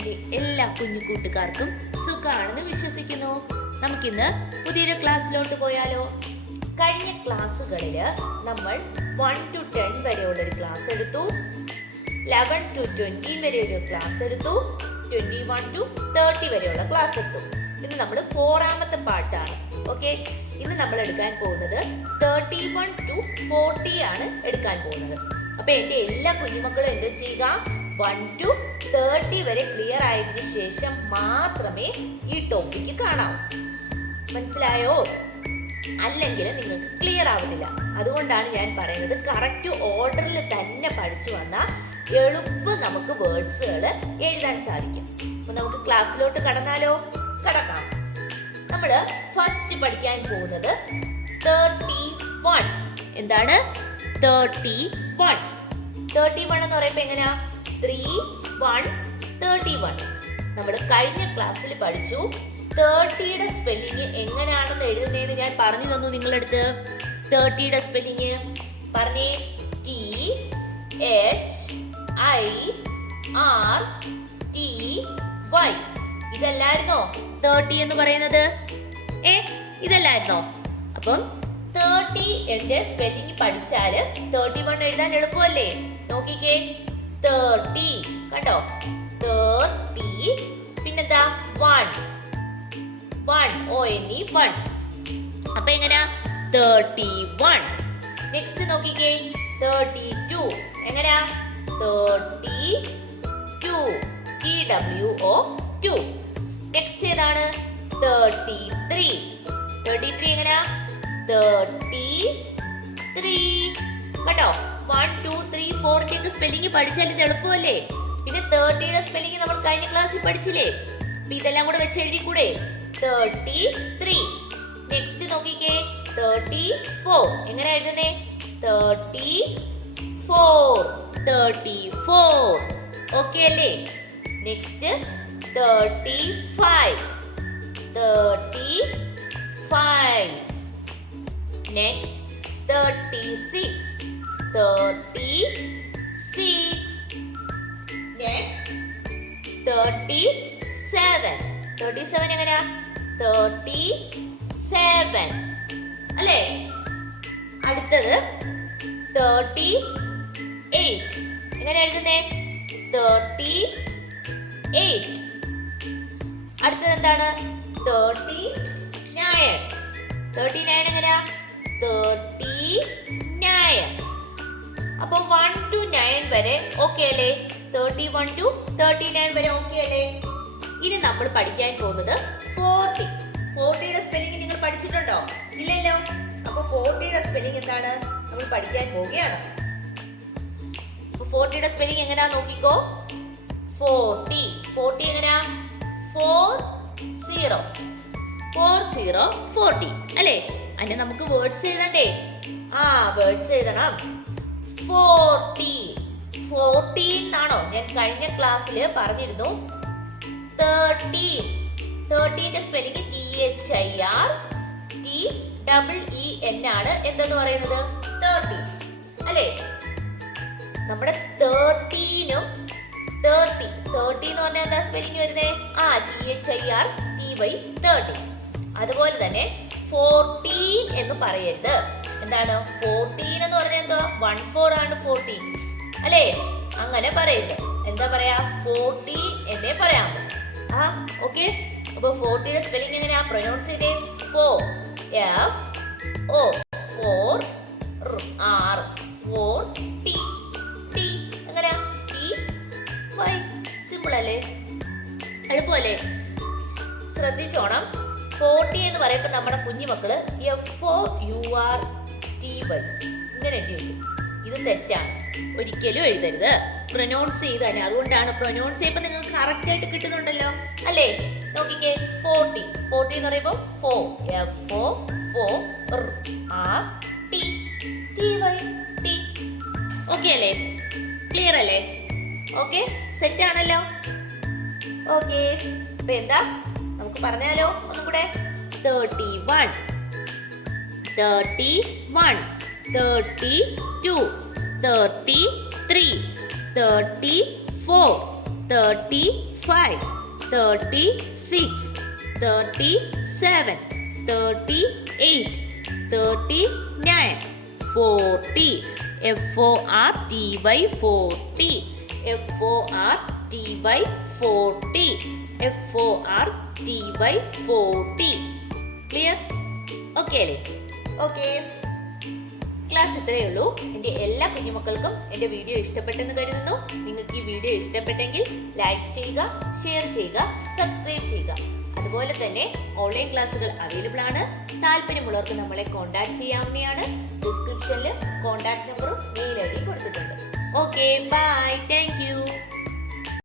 എൻ്റെ എല്ലാ കുഞ്ഞു കൂട്ടുകാർക്കും സുഖാണെന്ന് വിശ്വസിക്കുന്നു. നമുക്കിന്ന് പുതിയൊരു ക്ലാസ്സിലോട്ട് പോയാലോ? കഴിഞ്ഞ ക്ലാസ്സുകളിൽ നമ്മൾ 1 to 10 വരെയുള്ളൊരു ക്ലാസ് എടുത്തു, 11 to 20 വരെ ഒരു ക്ലാസ് എടുത്തു, 21 to 30 വരെയുള്ള ക്ലാസ് എടുത്തു. ഇന്ന് നമ്മൾ 4ാമത്തെ പാർട്ടാണ്. ഓക്കെ, ഇന്ന് നമ്മൾ എടുക്കാൻ പോകുന്നത് 31 to 40 ആണ് എടുക്കാൻ പോകുന്നത്. അപ്പൊ എൻ്റെ എല്ലാ കുഞ്ഞുമക്കളും എന്താ ചെയ്യുക, 1 to 30 വരെ ക്ലിയർ ആയതിനു ശേഷം മാത്രമേ ഈ ടോപ്പിക്ക് കാണാവൂ. മനസ്സിലായോ? അല്ലെങ്കിൽ നിങ്ങൾക്ക് ക്ലിയർ ആവുന്നില്ല. അതുകൊണ്ടാണ് ഞാൻ പറയുന്നത്, കറക്റ്റ് ഓർഡറിൽ തന്നെ പഠിച്ചു വന്നാൽ എളുപ്പം നമുക്ക് വേർഡ്സുകൾ എഴുതാൻ സാധിക്കും. അപ്പൊ നമുക്ക് ക്ലാസ്സിലോട്ട് കടക്കാം. നമ്മൾ ഫസ്റ്റ് പഠിക്കാൻ പോകുന്നത് 31. എന്താണ് 31? 31 എന്ന് പറയുമ്പോൾ എങ്ങനെയാ? 3, 1, 31. നമ്മൾ കഴിഞ്ഞ ക്ലാസ്സിൽ പഠിച്ചു 30യുടെ സ്പെല്ലിങ് എങ്ങനെയാണെന്ന് എഴുതുന്നതെന്ന് ഞാൻ പറഞ്ഞു തന്നു നിങ്ങളടുത്ത്. 30യുടെ സ്പെല്ലിങ് പറഞ്ഞേ. THIRTY. ഇതല്ലായിരുന്നോ 30 എന്ന് പറയുന്നത്? ഇതല്ലായിരുന്നോ? അപ്പം 30 എന്റെ സ്പെല്ലിങ് പഠിച്ചാല് 31 എഴുതാൻ എളുപ്പമല്ലേ? നോക്കിക്കേ, 30 കണ്ടോ, 30. പിന്നെന്താ 1. അപ്പൊ എങ്ങനെയാ? 31. നെക്സ്റ്റ് നോക്കിക്കേ, 32. എങ്ങനെയാ? 32. TWO2. നെക്സ്റ്റ് ഏതാണ്? 33. 33 എങ്ങനെയാ? 33. കേട്ടോ, 1, 2, 3, 4 ഒക്കെ സ്പെല്ലിംഗ് പഠിച്ചാൽ ഇത് എളുപ്പമല്ലേ? പിന്നെ 30യുടെ സ്പെല്ലിംഗ് നമ്മൾ കഴിഞ്ഞ ക്ലാസ്സിൽ പഠിച്ചില്ലേ? അപ്പൊ ഇതെല്ലാം കൂടെ വെച്ച് എഴുതിക്കൂടെ? 33. നെക്സ്റ്റ് നോക്കിക്കേ, 34. എങ്ങനെ എഴുതുന്നേ? 34. ഓക്കെ അല്ലേ? നെക്സ്റ്റ് 35. നെക്സ്റ്റ് 36. നെക്സ്റ്റ് 37. 37 എങ്ങനെയാ? 37 അല്ലേ? അടുത്തത് 38. എങ്ങനെ എഴുതുന്നേ? 38. അടുത്തത് എന്താണ്? 39. 39 എങ്ങനെയാ? 39. അപ്പൊ 1 to 9 വരെ ഓക്കെ അല്ലേ? 31 to 39 വരെ ഓക്കെ അല്ലേ? ഇനി നമ്മൾ പഠിക്കാൻ പോകുന്നത് 40. 40യുടെ സ്പെല്ലിംഗ് നിങ്ങൾ പഠിച്ചിട്ടുണ്ടോ? ഇല്ലല്ലോ. അപ്പൊ 40യുടെ സ്പെല്ലിംഗ് എന്താണ് നമ്മൾ പഠിക്കാൻ പോവുകയാണ്. അപ്പൊ 40യുടെ സ്പെല്ലിംഗ് എങ്ങനെയാ നോക്കിക്കോ. 40 എങ്ങനെയാ? 40 അല്ലേ? അതിന് നമുക്ക് വേർഡ്സ് എഴുതണ്ടേ? വേർഡ്സ് എഴുതണം. 14 ആണോ? ഞാൻ കഴിഞ്ഞ ക്ലാസ്സിൽ പറഞ്ഞിരുന്നു 13ന്റെ സ്പെല്ലിംഗ് THIRTEEN ആണ്. എന്തെന്ന് പറയുന്നത്? 30 അല്ലേ? നമ്മുടെ 13നും 30 എന്ന് പറഞ്ഞാൽ എന്താ സ്പെല്ലിംഗ് വരുന്നേ? THIRTY. അതുപോലെ തന്നെ 14 എന്ന് പറയരുത്. എന്താണ് 14 എന്ന് പറഞ്ഞാൽ? എന്താ 14 ആണ് 14 അല്ലേ? അങ്ങനെ പറയരുത്. എന്താ പറയാ? 14 എന്നേ പറയാമോ? ഓക്കെ. അപ്പൊ 40യുടെ സ്പെല്ലിംഗ് എങ്ങനെയാ പ്രൊനൗൺസ് ചെയ്തേ? 4 എങ്ങനെയാ? TY. സിമ്പിൾ അല്ലേ? എളുപ്പമല്ലേ? ശ്രദ്ധിച്ചോണം. 40 എന്ന് പറയുമ്പോൾ നമ്മുടെ കുഞ്ഞുമക്കള് FOURTY ഇങ്ങനെ എഴുതി. ഇത് തെറ്റാണ്, ഒരിക്കലും എഴുതരുത്. പ്രൊനൗൺസ് ചെയ്ത് തന്നെ. അതുകൊണ്ടാണ് പ്രൊനൗൺസ് ചെയ്യുമ്പോൾ നിങ്ങൾക്ക് കറക്റ്റ് ആയിട്ട് കിട്ടുന്നുണ്ടല്ലോ അല്ലേ? നോക്കിക്കേ, 40 എന്ന് പറയുമ്പോൾ FORTY. ഓക്കെ അല്ലേ? ക്ലിയർ അല്ലേ? ഓക്കെ, സെറ്റ് ആണല്ലോ. ഓക്കെ, അപ്പൊ എന്താ നമുക്ക് പറഞ്ഞാലോ ഒന്നും കൂടെ. 31, 32, 33, 34, 35, 36, 37, 38, 39, 40. FORTY 40. FORTY 40. FORTY 40. Clear? Okay അല്ലേ? Okay. ക്ലാസ് ഇത്രയേ ഉള്ളൂ. എൻ്റെ എല്ലാ കുഞ്ഞുമക്കൾക്കും എൻ്റെ വീഡിയോ ഇഷ്ടപ്പെട്ടെന്ന് കരുതുന്നു. നിങ്ങൾക്ക് ഈ വീഡിയോ ഇഷ്ടപ്പെട്ടെങ്കിൽ ലൈക്ക് ചെയ്യുക, ഷെയർ ചെയ്യുക, സബ്സ്ക്രൈബ് ചെയ്യുക. അതുപോലെ തന്നെ ഓൺലൈൻ ക്ലാസ്സുകൾ അവൈലബിൾ ആണ്. താല്പര്യമുള്ളവർക്ക് നമ്മളെ കോൺടാക്ട് ചെയ്യാവുന്നതാണ്. ഡിസ്ക്രിപ്ഷനിൽ കോൺടാക്ട് നമ്പറും മെയിൽ ഐ ഡിയും കൊടുത്തിട്ടുണ്ട്. Okay, bye, thank U.